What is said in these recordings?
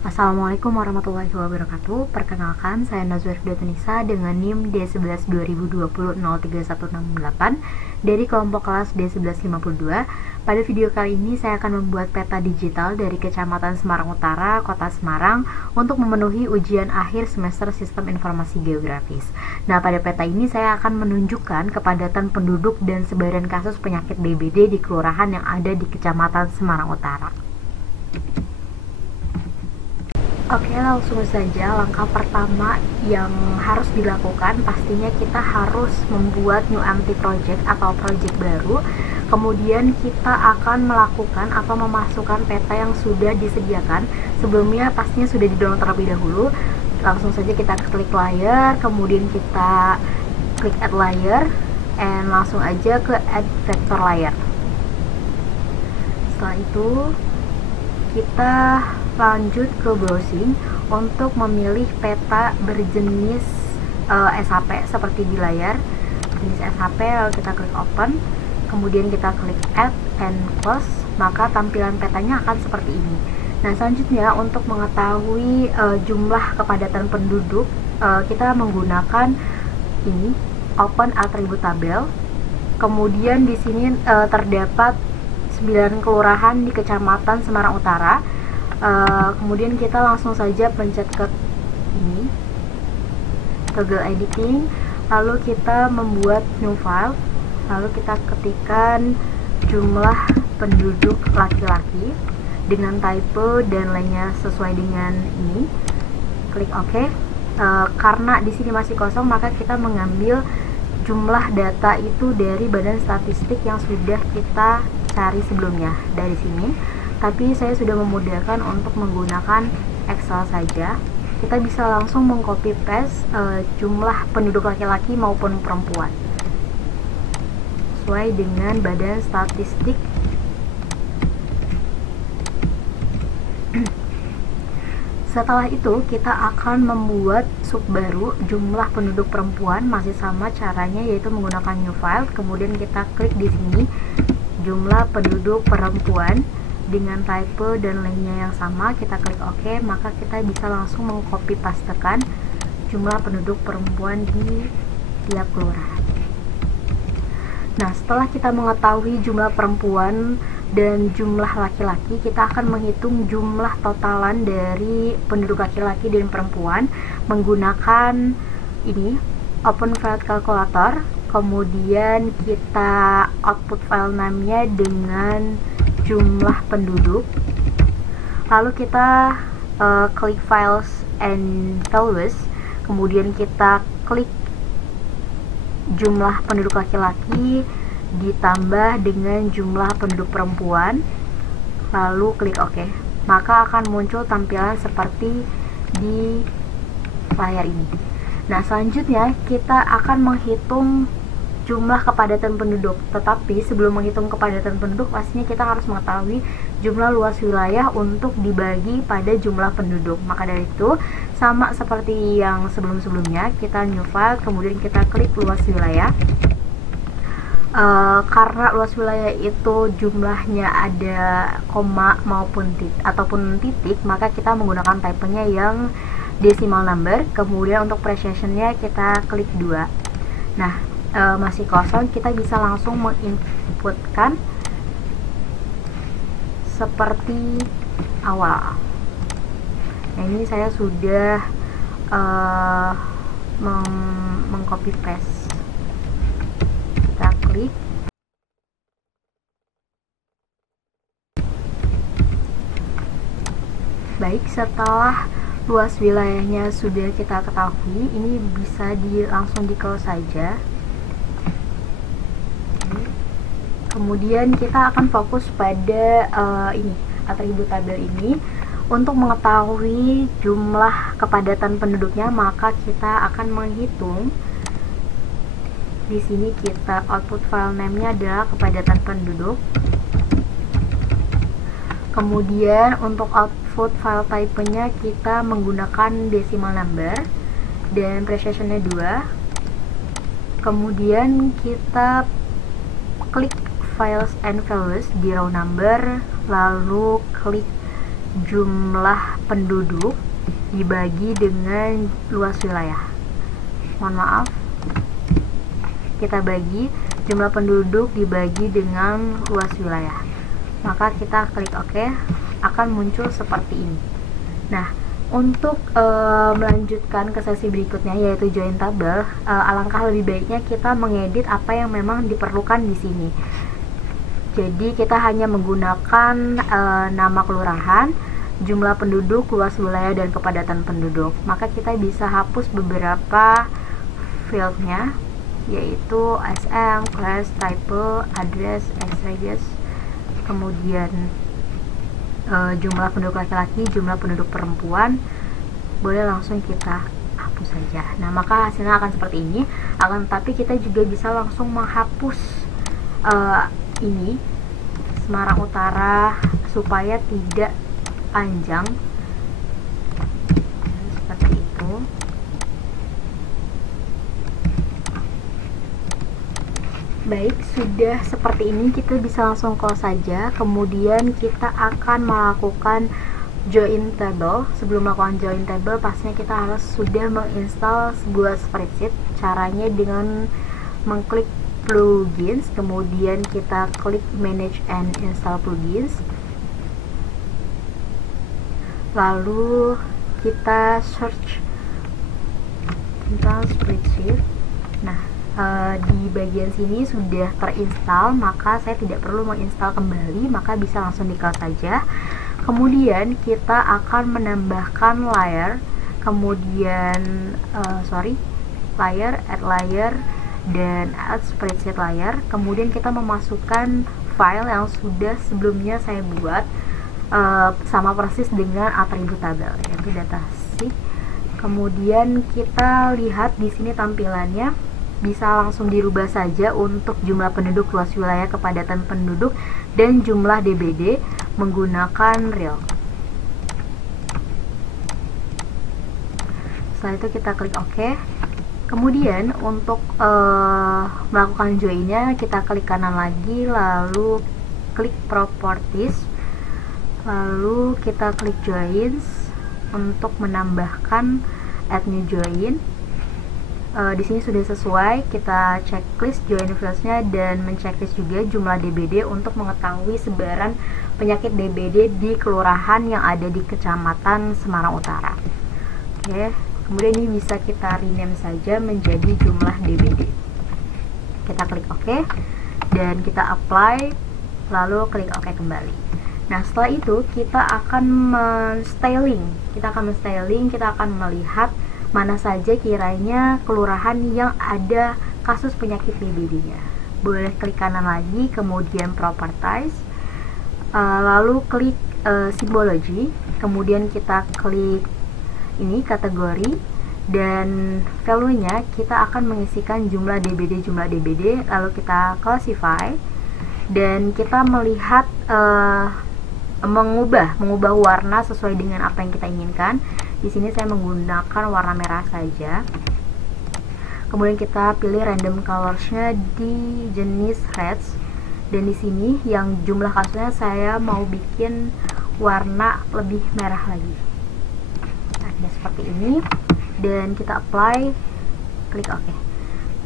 Assalamualaikum warahmatullahi wabarakatuh. Perkenalkan, saya Nazwa Fidatunisa dengan NIM D11 2020 dari kelompok kelas D1152. Pada video kali ini saya akan membuat peta digital dari Kecamatan Semarang Utara, Kota Semarang untuk memenuhi ujian akhir semester Sistem Informasi Geografis. Nah, pada peta ini saya akan menunjukkan kepadatan penduduk dan sebaran kasus penyakit DBD di kelurahan yang ada di Kecamatan Semarang Utara. Oke, langsung saja. Langkah pertama yang harus dilakukan pastinya kita harus membuat new empty project atau project baru. Kemudian kita akan melakukan atau memasukkan peta yang sudah disediakan. Sebelumnya pastinya sudah di-download terlebih dahulu. Langsung saja kita klik layer, kemudian kita klik add layer, and langsung aja ke add vector layer. Setelah itu kita lanjut ke browsing untuk memilih peta berjenis SHP seperti di layar, jenis SHP, lalu kita klik open, kemudian kita klik add and close, maka tampilan petanya akan seperti ini. Nah, selanjutnya untuk mengetahui jumlah kepadatan penduduk, kita menggunakan ini, open atribut tabel. Kemudian di sini terdapat 9 kelurahan di Kecamatan Semarang Utara. Kemudian kita langsung saja pencet ke ini, toggle editing, lalu kita membuat new file, lalu kita ketikkan jumlah penduduk laki-laki dengan type dan lainnya sesuai dengan ini, klik OK. Karena di sini masih kosong, maka kita mengambil jumlah data itu dari badan statistik yang sudah kita cari sebelumnya dari sini. Tapi saya sudah memudahkan untuk menggunakan Excel saja. Kita bisa langsung mengcopy paste jumlah penduduk laki-laki maupun perempuan sesuai dengan badan statistik. Setelah itu kita akan membuat sub baru, jumlah penduduk perempuan, masih sama caranya, yaitu menggunakan new file. Kemudian kita klik di sini jumlah penduduk perempuan dengan type dan lainnya yang sama, kita klik OK, maka kita bisa langsung mengcopy pastekan jumlah penduduk perempuan di tiap kelurahan. Nah, setelah kita mengetahui jumlah perempuan dan jumlah laki-laki, kita akan menghitung jumlah totalan dari penduduk laki-laki dan perempuan menggunakan ini, open file calculator. Kemudian kita output file namanya dengan jumlah penduduk, lalu kita klik files and values, kemudian kita klik jumlah penduduk laki-laki ditambah dengan jumlah penduduk perempuan, lalu klik OK, maka akan muncul tampilan seperti di layar ini. Nah, selanjutnya kita akan menghitung jumlah kepadatan penduduk. Tetapi sebelum menghitung kepadatan penduduk, pastinya kita harus mengetahui jumlah luas wilayah untuk dibagi pada jumlah penduduk. Maka dari itu, sama seperti yang sebelum-sebelumnya, kita new file, kemudian kita klik luas wilayah. Karena luas wilayah itu jumlahnya ada koma maupun titik, maka kita menggunakan type-nya yang decimal number. Kemudian untuk precision-nya kita klik 2. Nah, masih kosong, kita bisa langsung menginputkan seperti awal. Nah, ini saya sudah mengcopy paste. Kita klik. Baik, setelah luas wilayahnya sudah kita ketahui, ini bisa langsung di close saja. Kemudian kita akan fokus pada ini, atribut tabel ini. Untuk mengetahui jumlah kepadatan penduduknya, maka kita akan menghitung. Di sini kita output file name-nya adalah kepadatan penduduk. Kemudian untuk output file type-nya kita menggunakan decimal number dan precision-nya 2. Kemudian kita klik files and values di row number, lalu klik jumlah penduduk dibagi dengan luas wilayah. Mohon maaf, kita bagi jumlah penduduk dibagi dengan luas wilayah. Maka kita klik OK, akan muncul seperti ini. Nah, untuk melanjutkan ke sesi berikutnya, yaitu join tabel, alangkah lebih baiknya kita mengedit apa yang memang diperlukan di sini. Jadi kita hanya menggunakan nama kelurahan, jumlah penduduk, luas wilayah, dan kepadatan penduduk. Maka kita bisa hapus beberapa fieldnya, yaitu SM, class, type, address, address, kemudian jumlah penduduk laki-laki, jumlah penduduk perempuan, boleh langsung kita hapus saja. Nah, maka hasilnya akan seperti ini. Akan tetapi kita juga bisa langsung menghapus ini Semarang Utara supaya tidak panjang seperti itu. Baik, sudah seperti ini, kita bisa langsung close saja. Kemudian kita akan melakukan join table. Sebelum melakukan join table, pastinya kita harus sudah menginstal sebuah spreadsheet. Caranya dengan mengklik plugins, kemudian kita klik manage and install plugins, lalu kita search tentang spreadsheet. Nah, di bagian sini sudah terinstall, maka saya tidak perlu menginstal kembali, maka bisa langsung di-close saja. Kemudian kita akan menambahkan layer, kemudian layer, add layer, dan add spreadsheet layer. Kemudian kita memasukkan file yang sudah sebelumnya saya buat, sama persis dengan atribut tabel, yaitu datasheet. Kemudian kita lihat di sini tampilannya bisa langsung dirubah saja untuk jumlah penduduk, luas wilayah, kepadatan penduduk, dan jumlah DBD menggunakan real. Setelah itu kita klik OK. Kemudian untuk melakukan joinnya, kita klik kanan lagi, lalu klik properties, lalu kita klik joins untuk menambahkan add new join. Di sini sudah sesuai, kita checklist join fields-nya dan menceklis juga jumlah DBD untuk mengetahui sebaran penyakit DBD di kelurahan yang ada di Kecamatan Semarang Utara. Oke, kemudian ini bisa kita rename saja menjadi jumlah DBD. Kita klik OK dan kita apply, lalu klik OK kembali. Nah, setelah itu kita akan men-styling, kita akan melihat mana saja kiranya kelurahan yang ada kasus penyakit DBD-nya. Boleh klik kanan lagi, kemudian properties, lalu klik symbology, kemudian kita klik ini kategori, dan value-nya kita akan mengisikan jumlah DBD, lalu kita classify, dan kita melihat mengubah warna sesuai dengan apa yang kita inginkan. Di sini saya menggunakan warna merah saja. Kemudian kita pilih random colors-nya di jenis reds, dan di sini yang jumlah kasusnya saya mau bikin warna lebih merah lagi. Nah, seperti ini, dan kita apply, klik OK.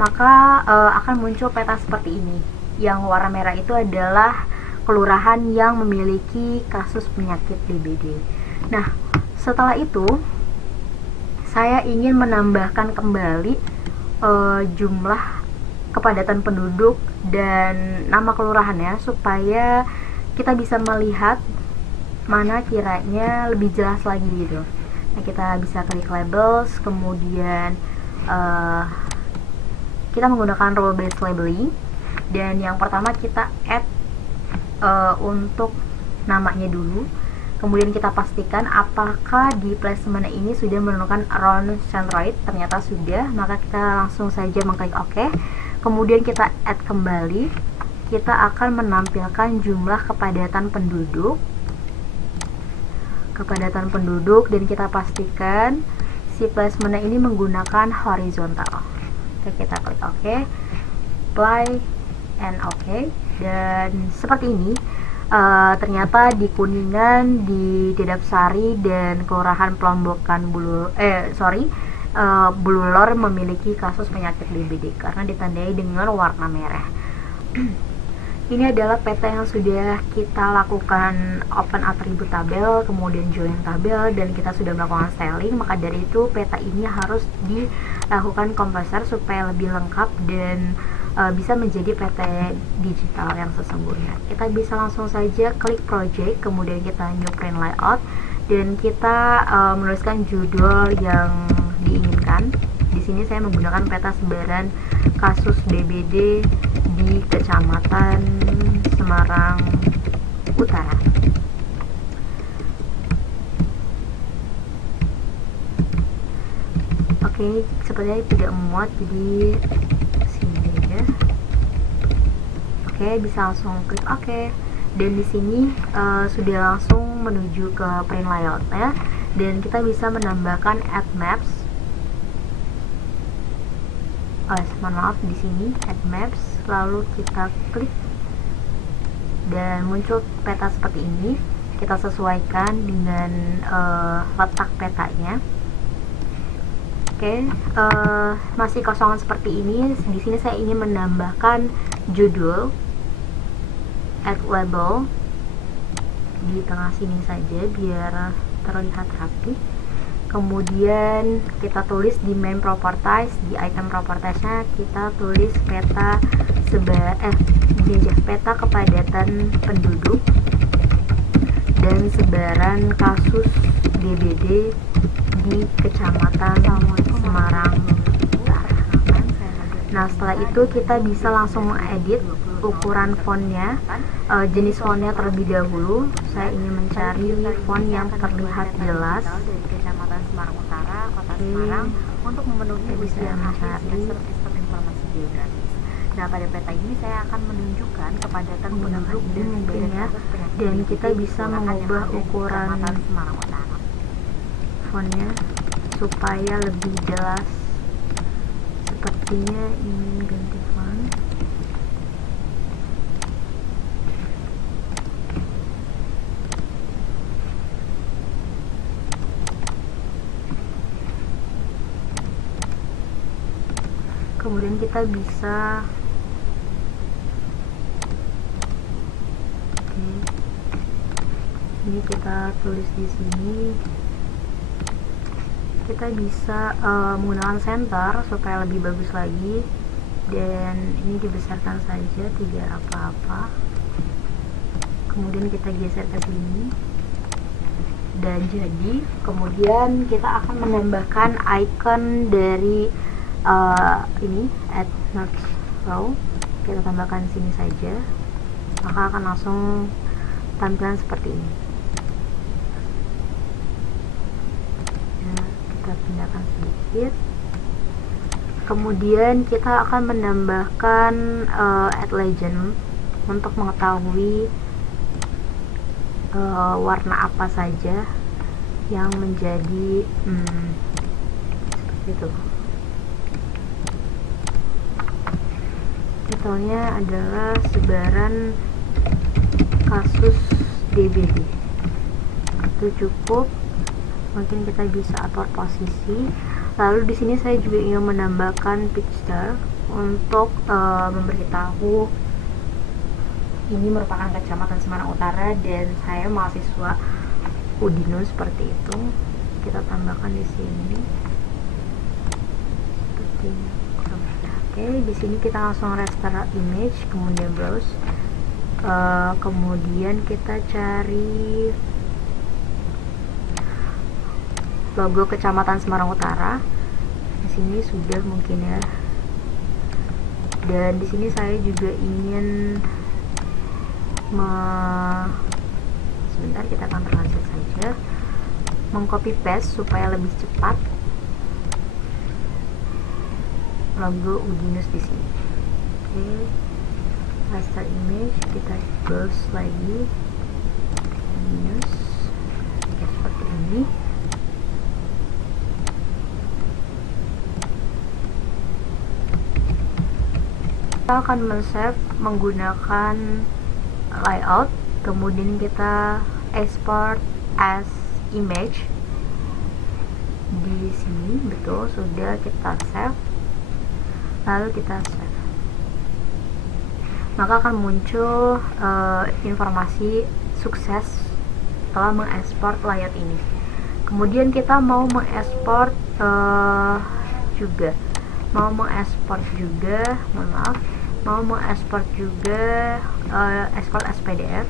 Maka akan muncul peta seperti ini. Yang warna merah itu adalah kelurahan yang memiliki kasus penyakit DBD. Nah, setelah itu saya ingin menambahkan kembali jumlah kepadatan penduduk dan nama kelurahannya supaya kita bisa melihat mana kiranya lebih jelas lagi gitu. Nah, kita bisa klik labels, kemudian kita menggunakan role based labeling, dan yang pertama kita add untuk namanya dulu. Kemudian kita pastikan apakah di placement ini sudah menemukan round centroid. Ternyata sudah, maka kita langsung saja mengklik OK. Kemudian kita add kembali. Kita akan menampilkan jumlah kepadatan penduduk, dan kita pastikan si placement ini menggunakan horizontal. Oke, kita klik OK, apply, and OK. Dan seperti ini ternyata di Kuningan, di Dedapsari dan Kelurahan Pelombokan Bululor memiliki kasus penyakit DBD karena ditandai dengan warna merah. Ini adalah peta yang sudah kita lakukan open atribut tabel, kemudian join tabel, dan kita sudah melakukan styling. Maka dari itu peta ini harus dilakukan kompreser supaya lebih lengkap dan bisa menjadi peta digital yang sesungguhnya. Kita bisa langsung saja klik project, kemudian kita new print layout, dan kita menuliskan judul yang diinginkan. Di sini saya menggunakan peta sebaran kasus DBD di Kecamatan Semarang Utara. Oke, sepertinya tidak memuat, jadi sini aja. Oke, bisa langsung klik OK. Dan di sini sudah langsung menuju ke print layoutnya, dan kita bisa menambahkan add maps. Mohon maaf, di sini add maps, lalu kita klik dan muncul peta seperti ini. Kita sesuaikan dengan letak petanya. Oke, masih kosongan seperti ini. Di sini saya ingin menambahkan judul, add label di tengah sini saja biar terlihat rapi. Kemudian kita tulis di main properties, di item propertiesnya kita tulis peta peta kepadatan penduduk dan sebaran kasus DBD di Kecamatan Semarang Utara. Nah, setelah itu kita bisa langsung mengedit ukuran fontnya, jenis fontnya terlebih dahulu. Saya ingin mencari font yang terlihat jelas. Kecamatan Semarang Utara, Kota Semarang, untuk memenuhi ujian mencari informasi geografis. Nah, pada peta ini saya akan menunjukkan kepadatan penduduk dan sebagainya, dan kita bisa mengubah ukuran Semarang Utara fontnya supaya lebih jelas. Sepertinya ingin ganti font. Kemudian kita bisa ini kita tulis di sini. Kita bisa menggunakan center supaya lebih bagus lagi, dan ini dibesarkan saja, tidak apa-apa. Kemudian kita geser ke sini dan jadi. Kemudian kita akan menambahkan icon dari ini add notes row. Kita tambahkan sini saja, maka akan langsung tampilan seperti ini. Kita pindahkan sedikit. Kemudian kita akan menambahkan add legend untuk mengetahui warna apa saja yang menjadi seperti itu. Titelnya adalah sebaran kasus DBD. Itu cukup. Mungkin kita bisa atur posisi. Lalu di sini saya juga ingin menambahkan picture untuk memberitahu ini merupakan Kecamatan Semarang Utara dan saya mahasiswa Udinus, seperti itu. Kita tambahkan di sini. Seperti ini. Oke, di sini kita langsung restore image, kemudian browse. Kemudian kita cari logo Kecamatan Semarang Utara. Di sini sudah mungkin ya. Dan di sini saya juga ingin sebentar, kita akan translate saja, mengcopy paste supaya lebih cepat logo Udinus di sini. Oke, raster image, kita browse lagi Udinus. Oke, seperti ini. Kita akan men-save menggunakan layout kemudian kita export as image di sini. Betul, sudah, kita save, lalu kita save, maka akan muncul informasi sukses telah mengekspor layout ini. Kemudian kita mau mengekspor juga, mau mengekspor juga export as PDF.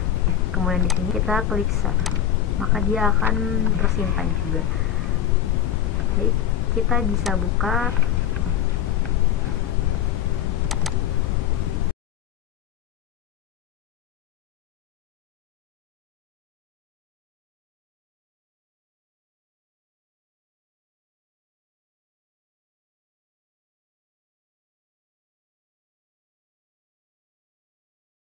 Kemudian di sini kita klik save, maka dia akan tersimpan juga. Jadi kita bisa buka